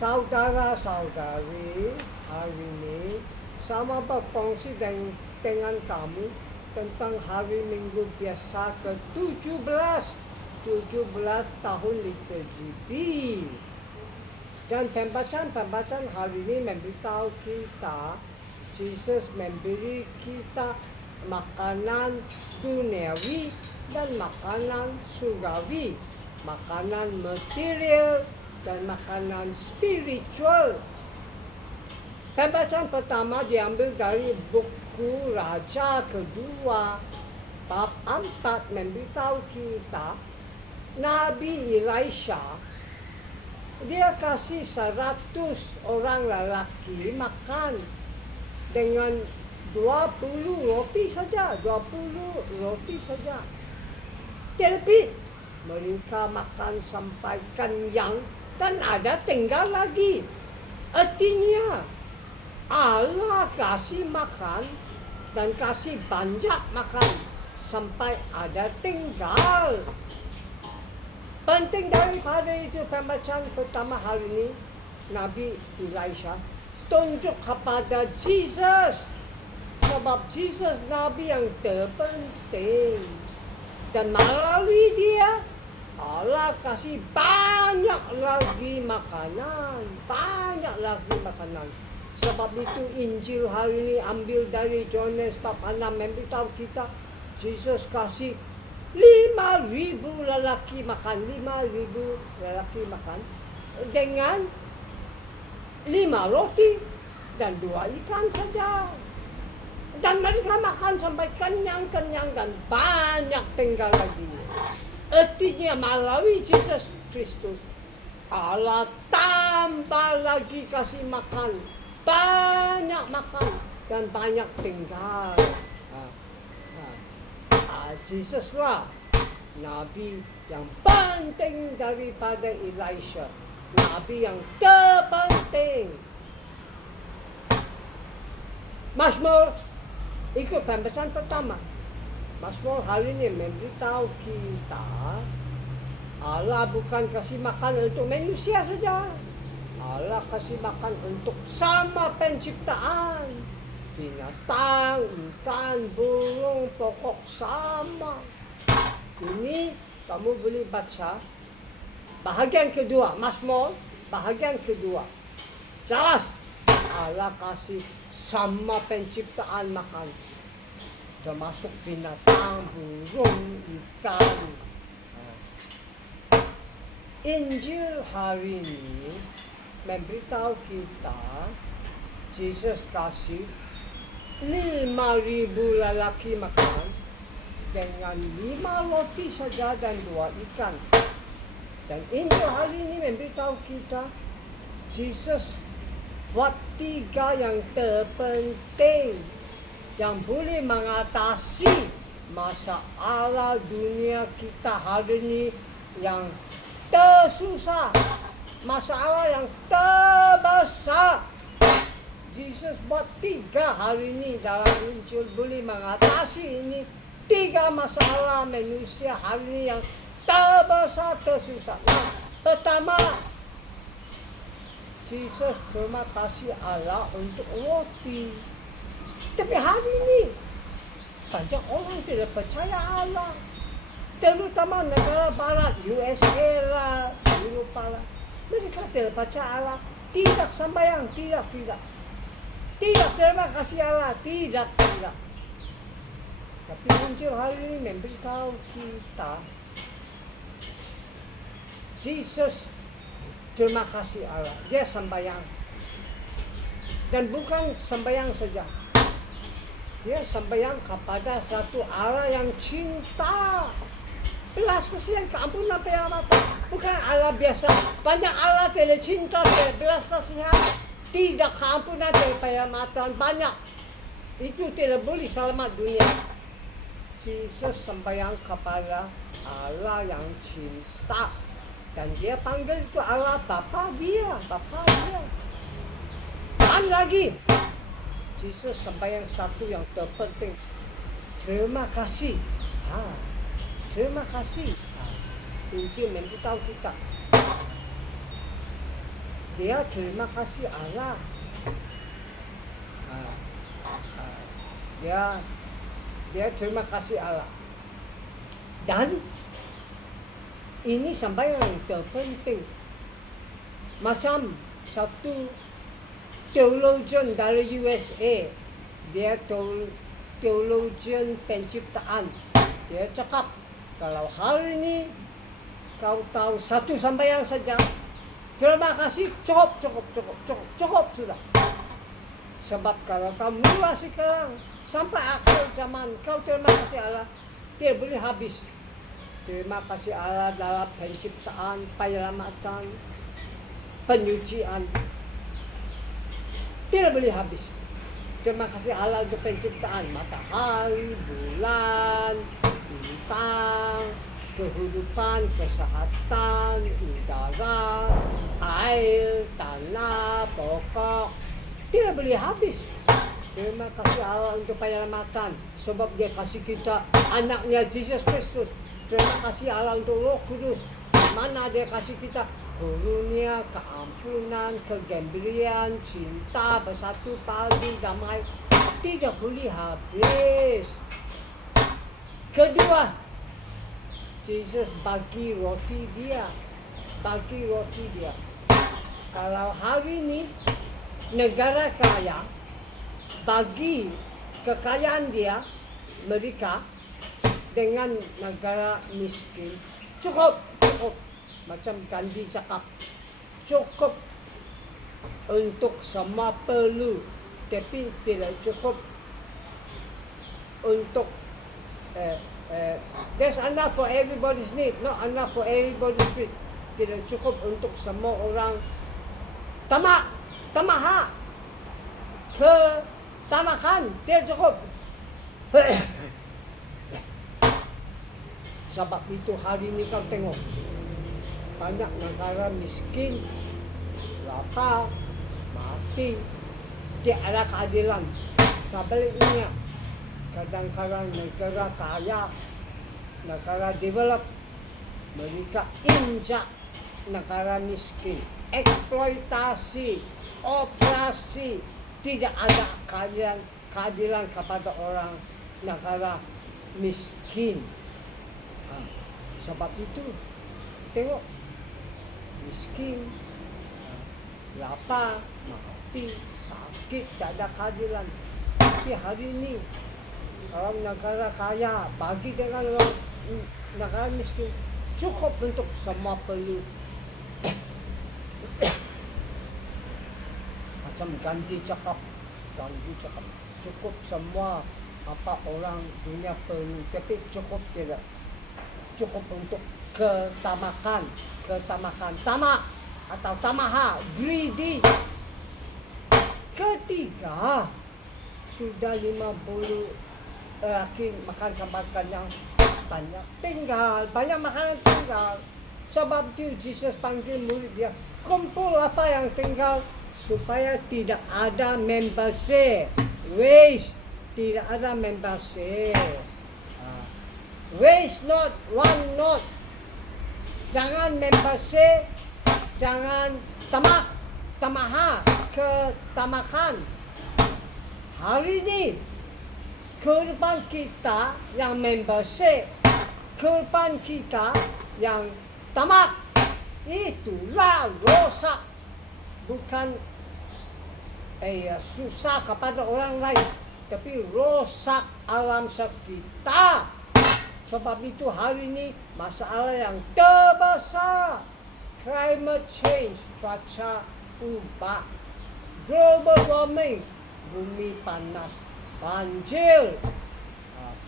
Saudara-saudari, hari ini sama berkongsi dengan kamu tentang hari Minggu biasa ke-17 tahun liturgi B. Dan pembacaan hari ini memberitahu kita Yesus memberi kita makanan duniawi dan makanan surgawi, makanan material dan makanan spiritual. Pembacaan pertama diambil dari buku Raja Kedua bab 4 memberitahu kita Nabi Elisha dia kasih 100 orang lelaki makan dengan 20 roti saja. Tapi mereka makan sampai kenyang dan ada tinggal lagi. Artinya Allah kasih makan dan kasih banyak makan sampai ada tinggal. Penting daripada itu pembacaan pertama hari ini Nabi Elisha tunjuk kepada Jesus, sebab Jesus Nabi yang terpenting dan melalui dia Allah kasih banyak lagi makanan. Sebab itu Injil hari ini ambil dari Yohanes bab 6 memberitahu kita Jesus kasih 5.000 lelaki makan dengan 5 roti dan 2 ikan saja. Dan mereka makan sampai kenyang dan banyak tinggal lagi. Artinya melalui Yesus Kristus Allah tambah lagi kasih makan, banyak makan dan banyak tinggal. Yesus lah Nabi yang penting daripada Elisha, Nabi yang terpenting. Mazmur ikut pembacaan pertama. Mazmur hari ini memberitahu kita Allah bukan kasih makan untuk manusia saja. Allah kasih makan untuk sama penciptaan. Binatang, ikan, burung, pokok sama. Ini kamu boleh baca bahagian kedua, Mazmur bahagian kedua. Jelas Allah kasih sama penciptaan makan, termasuk binatang, burung, ikan. Injil hari ini memberitahu kita Yesus kasih 5.000 lelaki makan dengan 5 roti saja dan 2 ikan. Dan Injil hari ini memberitahu kita Yesus buat 3 yang terpenting yang boleh mengatasi masalah dunia kita hari ini yang tersusah, masalah yang terbesar. Yesus buat 3 hari ini dalam Injil boleh mengatasi ini 3 masalah manusia hari ini yang terbesar, tersusah. Pertama, Yesus terima kasih Allah untuk roti. Tapi hari ini banyak orang tidak percaya Allah, terutama negara barat, USA lah, Eropa lah. Mereka tidak percaya Allah, tidak sembahyang, tidak terima kasih Allah, tidak. Tapi Injil hari ini memberitahu kita Yesus terima kasih Allah, dia sembahyang. Dan bukan sembahyang saja, dia sembahyang kepada satu Allah yang cinta, belas kasihan, keampunan, penyelamatan. Bukan Allah biasa. Banyak Allah tidak cinta, tidak belas kasihan, tidak keampunan, tidak penyelamatan. Banyak itu tidak boleh selamat dunia. Yesus sembahyang kepada Allah yang cinta, dan dia panggil itu Allah Bapa dia. Dan lagi Yesus sembahyang satu yang terpenting, terima kasih. Terima kasih. Injil memberitahu kita dia terima kasih Allah. Dia terima kasih Allah. Dan ini sampai yang terpenting. Macam satu theologian dari USA, dia theologian penciptaan. Dia cakap, kalau hari ini kau tahu satu sembahyang saja, terima kasih, cukup sudah. Sebab kalau kau mulai sekarang sampai akhir zaman, kau terima kasih Allah, tidak boleh habis. Terima kasih Allah dalam penciptaan, penyelamatan, penyucian, tidak boleh habis. Terima kasih Allah untuk penciptaan matahari, bulan, bintang, kehidupan, kesehatan, udara, air, tanah, pokok, tidak boleh habis. Terima kasih Allah untuk penyelamatan, sebab dia kasih kita anaknya Yesus Kristus. Terima kasih Allah untuk Roh Kudus, mana dia kasih kita karunia, keampunan, kegembiraan, cinta, bersatu padu, damai, tidak boleh habis. Kedua, Yesus bagi roti dia. Kalau hari ini negara kaya bagi kekayaan dia, mereka dengan negara miskin, cukup. Macam Gandhi cakap, cukup untuk semua perlu, tapi tidak cukup untuk there's enough for everybody's need, not enough for everybody's need. Tidak cukup untuk semua orang tamaha, ketamakan, tidak cukup. Sebab itu hari ini kau tengok banyak negara miskin, lapar, mati, tidak ada keadilan. Sebaliknya, kadang-kadang negara kaya, negara develop, mereka injak negara miskin, eksploitasi, operasi, tidak ada keadilan kepada orang negara miskin. Sebab itu, tengok, miskin, lapar, mati, sakit, tak ada keadilan. Tapi hari ini, orang negara kaya bagi dengan orang negara miskin, cukup untuk semua perlu. Macam Gandhi cakap, cukup semua apa orang dunia perlu, tapi cukup tidak. Cukup untuk ketamakan, tamak atau tamaha, greedy. Ketiga, sudah 50 lelaki makan sampai kenyang, banyak makanan tinggal. Sebab itu Yesus panggil murid dia, kumpul apa yang tinggal supaya tidak ada membership, waste, tidak ada membership. Waste not, one not. Jangan membership, jangan tamaha, ketamakan. Hari ini, kehidupan kita yang membership, kehidupan kita yang tamak, itulah rosak. Bukan susah kepada orang lain, tapi rosak alam sekitar. Sebab itu hari ini masalah yang terbesar, climate change, cuaca ubah, global warming, bumi panas, banjir,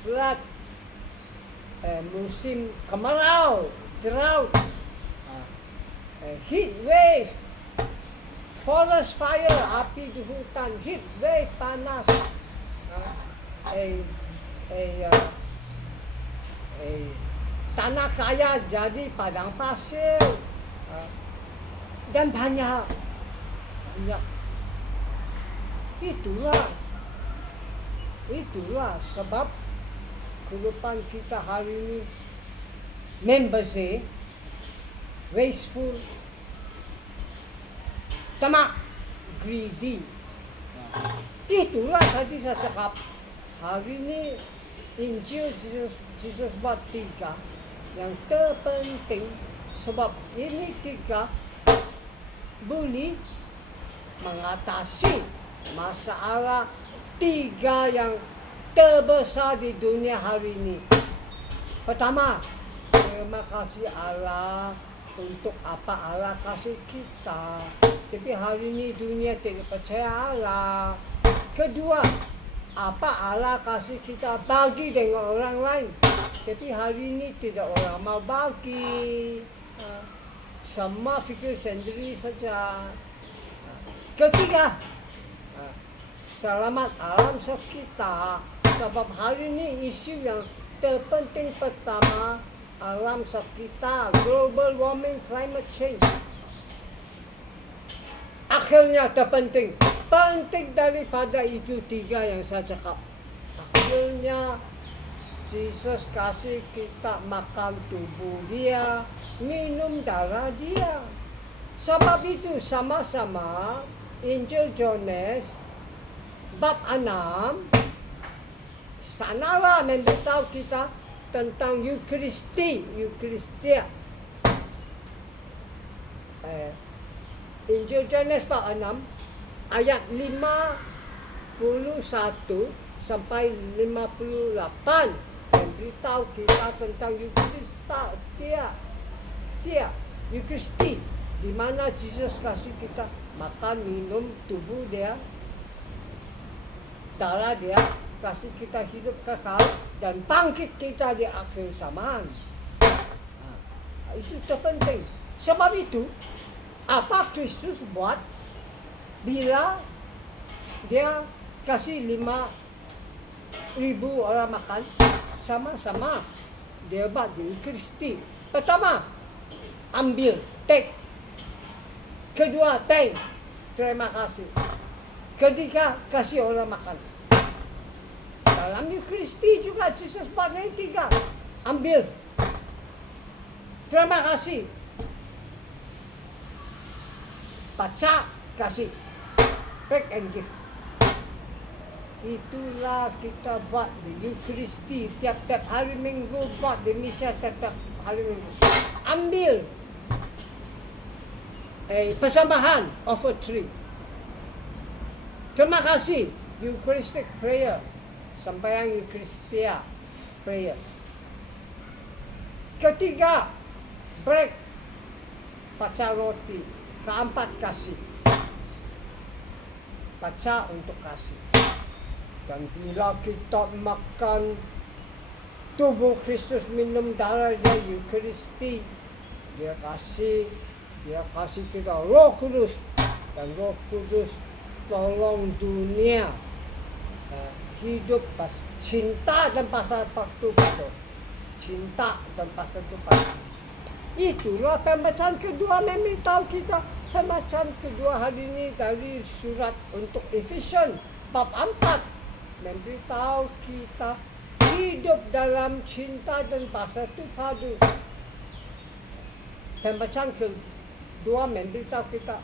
flood, musim kemarau, drought, heat wave, forest fire, api di hutan, heat wave, panas, tanah kaya jadi padang pasir, dan banyak. Itulah sebab kehidupan kita hari ini membership, wasteful, Pertama, greedy. Itulah tadi saya cakap. Hari ini Injil Jesus buat 3 yang terpenting, sebab ini 3 boleh mengatasi masalah 3 yang terbesar di dunia hari ini. Pertama, terima kasih Allah untuk apa Allah kasih kita. Tapi hari ini dunia tidak percaya Allah. Kedua, apa Allah kasih kita bagi dengan orang lain. Tapi hari ini tidak orang mau bagi. Semua fikir sendiri saja. Ketiga, selamat alam sekitar. Sebab hari ini isu yang terpenting pertama, alam sekitar, global warming, climate change. Akhirnya terpenting, penting daripada itu 3 yang saya cakap. Akhirnya Yesus kasih kita makan tubuh dia, minum darah dia. Sebab itu sama-sama Injil Yohanes bab 6 sanalah memberitahu kita tentang Eucharistia. Injil Yohanes bab 6 ayat 51 sampai 58 memberitahu kita tentang Eucharistia. Eucharisti, di mana Yesus kasih kita makan minum tubuh dia, darah dia, kasih kita hidup kekal dan bangkit kita di akhir zaman. Itu terpenting. Sebab itu apa Kristus buat bila dia kasih 5.000 orang makan, sama-sama dia buat di Eucharisti. Pertama, ambil, take. Kedua, thank, terima kasih. Ketiga, kasih orang makan. Dalam Eucharisti juga Yesus buat yang 3. Ambil, terima kasih, baca, kasih, break and give. Itulah kita buat di Eucharisti tiap-tiap hari Minggu, buat di misa tiap-tiap hari Minggu. Ambil persembahan, offer 3. Terima kasih, Eucharistic prayer, sembahyang Eucharistia prayer. Ketiga, break, baca roti. Keempat, kasih, baca untuk kasih. Dan bila kita makan tubuh Kristus, minum darah dia, Eucharisti, dia kasih kita Roh Kudus, dan Roh Kudus tolong dunia hidup pas cinta dan pasal waktu padu. Cinta dan pasal itu padu. Itulah pembacaan kedua memberitahu kita. Pembacaan kedua hari ini dari surat untuk Efesus bab 4 memberitahu kita hidup dalam cinta dan pasal itu padu. Pembacaan kedua memberitahu kita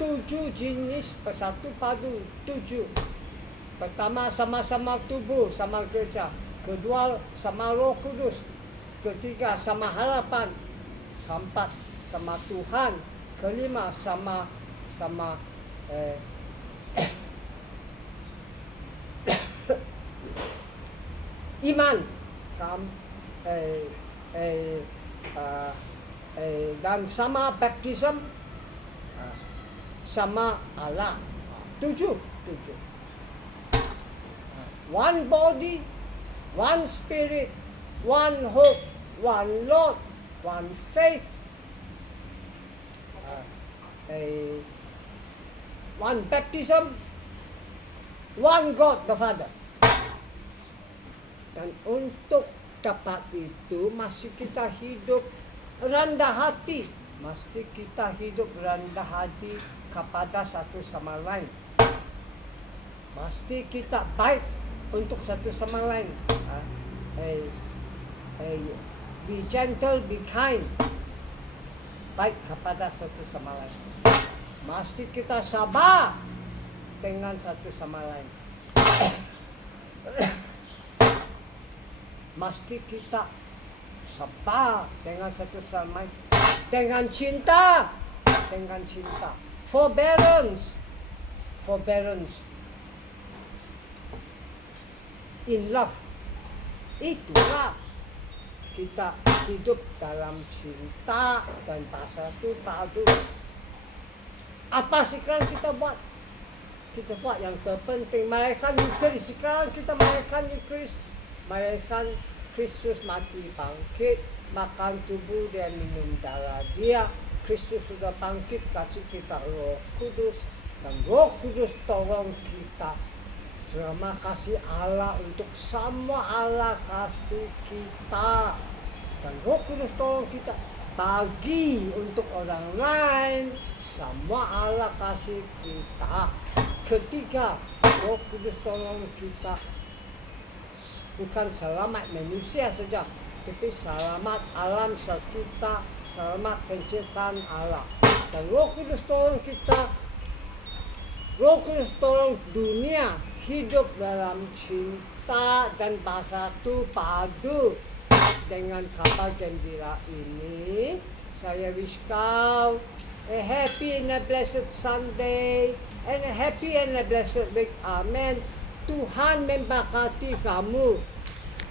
7 jenis persatu padu. 7. Pertama, sama-sama tubuh, sama gereja. Kedua, sama Roh Kudus. Ketiga, sama harapan. Keempat, sama Tuhan. Kelima, sama iman. Dan sama baptism, sama Allah. 7. One body, one spirit, one hope, one Lord, one faith, one baptism, one God the Father. Dan untuk dapat itu masih kita hidup rendah hati. Mesti kita hidup rendah hati kepada satu sama lain. Mesti kita baik untuk satu sama lain. Be gentle, be kind. Baik kepada satu sama lain. Mesti kita sabar dengan satu sama lain. Mesti kita sabar dengan satu sama lain. Dengan cinta. Dengan cinta. Forbearance. Forbearance. In love. Itulah kita hidup dalam cinta dan bersatu padu. Apa sekarang kita buat? Kita buat yang terpenting. Merayakan Eucharis. Sekarang kita merayakan Eucharis. Merayakan Kristus mati bangkit. Makan tubuh dan minum darah Dia. Kristus sudah bangkit. Kasih kita Roh Kudus. Dan Roh Kudus tolong kita. Terima kasih Allah untuk semua Allah kasih kita. Dan Roh Kudus tolong kita. Bagi untuk orang lain, semua Allah kasih kita. Ketiga, Roh Kudus tolong kita bukan selamat manusia saja, tapi selamat alam sekitar, selamat penciptaan Allah. Dan Roh Kudus tolong kita, Roh Kudus tolong dunia hidup dalam cinta dan bersatu padu. Dengan kabar gembira ini, saya wish kau a happy and a blessed Sunday and a happy and a blessed week. Amen. Tuhan memberkati kamu.